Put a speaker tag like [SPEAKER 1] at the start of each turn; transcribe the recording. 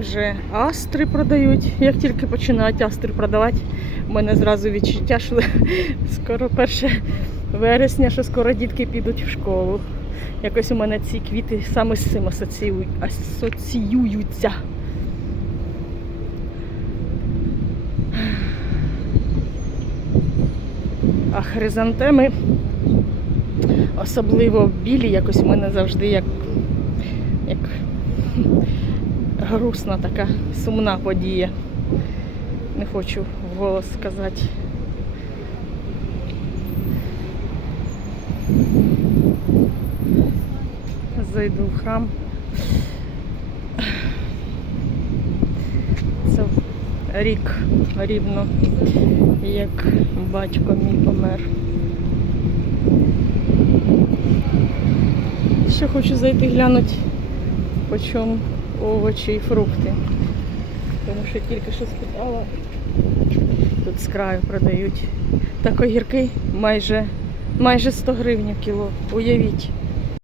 [SPEAKER 1] вже астри продають. Як тільки починають астри продавати, у мене зразу відчуття, що скоро 1 вересня, що скоро дітки підуть в школу. Якось у мене ці квіти саме з цим асоціюються. А хризантеми, особливо білі, якось у мене завжди як, як грустна така сумна подія. Не хочу вголос сказати. Зайду в храм. Це рік рівно, як батько мій помер. Ще хочу зайти глянути, по чому овочі і фрукти. Тому що тільки що спитала, тут з краю продають. Так огірки майже, майже 100 гривень кіло. Уявіть.